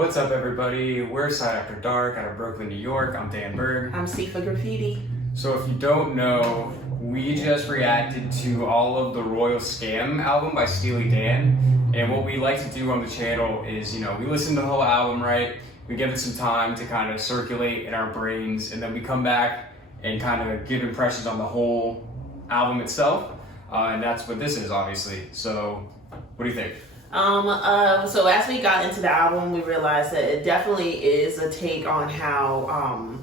What's up, everybody? We're S.A.D After Dark out of Brooklyn, New York. I'm Dan Berg. I'm Sifa Graffiti. So if you don't know, we just reacted to all of the Royal Scam album by Steely Dan. And what we like to do on the channel is, we listen to the whole album, right? We give it some time to kind of circulate in our brains, and then we come back and kind of give impressions on the whole album itself. And that's what this is, obviously. So what do you think? So as we got into the album, we realized that it definitely is a take on how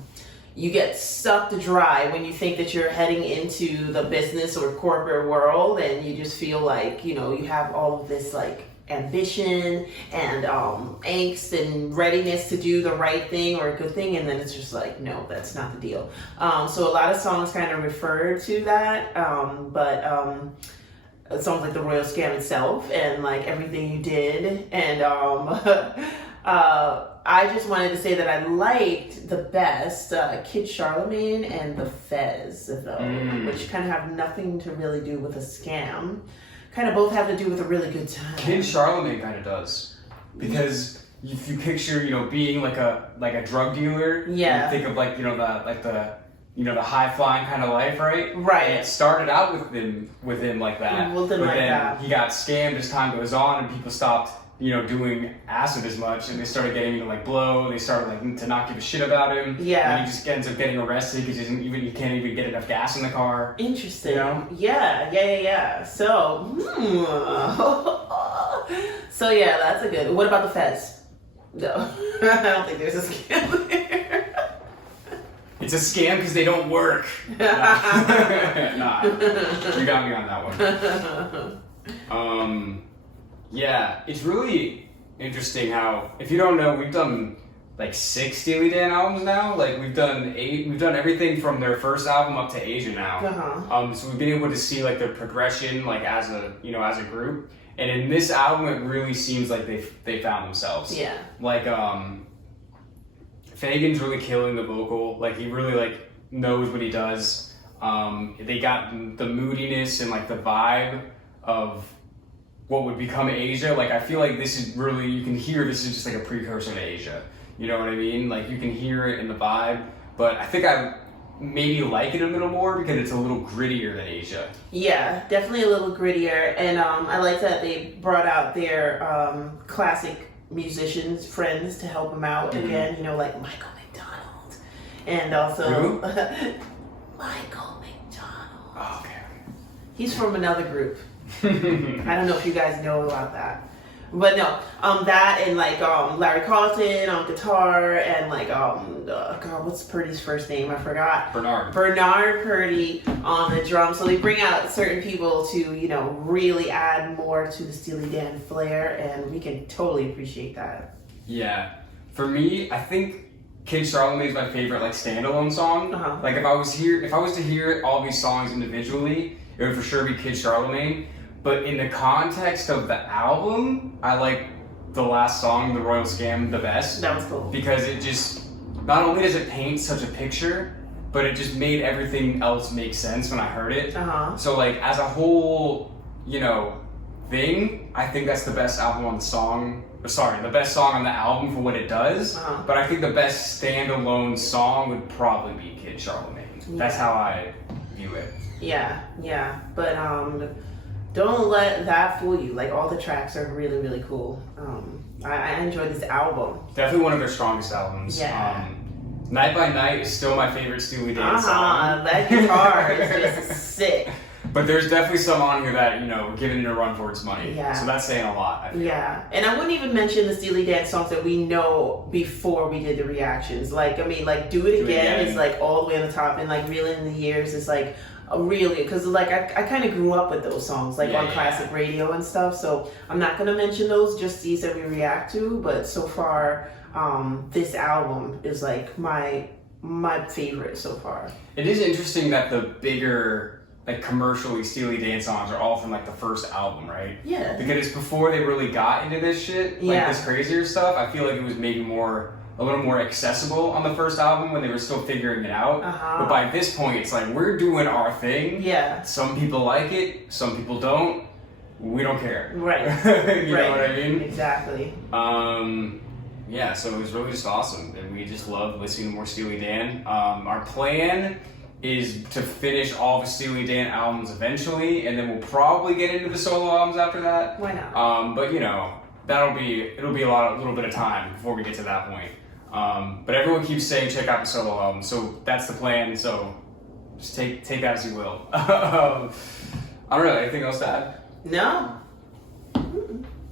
you get sucked dry when you think that you're heading into the business or corporate world, and you just feel like you have all of this like ambition and angst and readiness to do the right thing or a good thing, and then it's just like, no, that's not the deal. So a lot of songs kind of refer to that, but songs like the Royal Scam itself and like Everything You Did, and I just wanted to say that I liked the best Kid Charlemagne and the Fez, though, which kind of have nothing to really do with a scam. Kind of both have to do with a really good time. Kid Charlemagne kind of does, because if you picture being like a drug dealer, yeah, you think of the high flying kind of life, right? Right. And it started out with him like that, but then he got scammed as time goes on, and people stopped doing acid as much, and they started getting into like blow. They started to not give a shit about him. Yeah. And he just ends up getting arrested because he can't even get enough gas in the car. Interesting. Yeah. So, so yeah, that's a good. What about the Fez? No, I don't think there's a scam there. It's a scam because they don't work. Nah, you got me on that one. Yeah, it's really interesting how, if you don't know, we've done like 6 Steely Dan albums now. Like we've done everything from their first album up to Asia now. So we've been able to see like their progression, like as a group. And in this album, it really seems like they found themselves. Yeah. Like Fagen's really killing the vocal. Like he really like knows what he does. They got the moodiness and like the vibe of what would become Asia. Like I feel like this is really, you can hear this is just like a precursor to Asia. You know what I mean? Like you can hear it in the vibe, but I think I maybe like it a little more because it's a little grittier than Asia. Yeah, definitely a little grittier, and I like that they brought out their classic musicians, friends to help them out again, like Michael McDonald, and also Michael McDonald. Oh, okay. He's from another group. I don't know if you guys know about that, but no, that and like Larry Carlton on guitar, and like God, what's Purdy's first name? I forgot. Bernard Purdy on the drums. So they bring out certain people to really add more to the Steely Dan flair, and we can totally appreciate that. Yeah, for me, I think Kid Charlemagne is my favorite like standalone song. Like if I was to hear all these songs individually, it would for sure be Kid Charlemagne. But in the context of the album, I like the last song, The Royal Scam, the best. That was cool. Because it just, not only does it paint such a picture, but it just made everything else make sense when I heard it. So like as a whole, thing, I think that's the best album on the song. The best song on the album for what it does. But I think the best standalone song would probably be Kid Charlemagne. Yeah. That's how I view it. Yeah. But don't let that fool you. Like all the tracks are really, really cool. I enjoyed this album. Definitely one of their strongest albums. Yeah. Night by Night is still my favorite Steely Dan song. That guitar is just sick. But there's definitely some on here that, giving it a run for its money. Yeah. So that's saying a lot, I feel. Yeah. And I wouldn't even mention the Steely Dan songs that we know before we did the reactions. Like, Do It Again is like all the way on the top, and like Reeling in the Years is like really, because like I kind of grew up with those songs like on classic radio and stuff, so I'm not going to mention those, just these that we react to. But so far, this album is like my favorite so far. It is interesting that the bigger like commercially Steely Dan songs are all from like the first album, right? Yeah. Because before they really got into this shit, like this crazier stuff, I feel like it was maybe a little more accessible on the first album when they were still figuring it out. But by this point, it's like, we're doing our thing. Yeah. Some people like it, some people don't. We don't care. Right. You know what I mean? Exactly. yeah, so it was really just awesome, and we just love listening to more Steely Dan. Our plan is to finish all the Steely Dan albums eventually, and then we'll probably get into the solo albums after that. Why not? But you know, it'll be a little bit of time before we get to that point. But everyone keeps saying check out the solo album, so that's the plan. So just take that as you will. I don't know, anything else to add? No.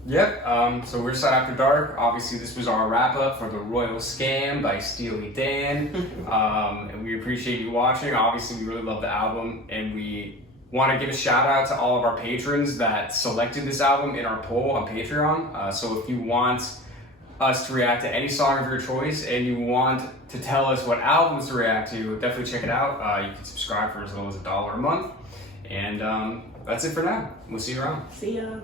Yep, so we're S.A.D After Dark. Obviously, this was our wrap-up for The Royal Scam by Steely Dan. And we appreciate you watching. Obviously, we really love the album, and we want to give a shout-out to all of our patrons that selected this album in our poll on Patreon. So if you want us to react to any song of your choice, and you want to tell us what albums to react to, definitely check it out. You can subscribe for as little as $1 a month. And that's it for now. We'll see you around. See ya.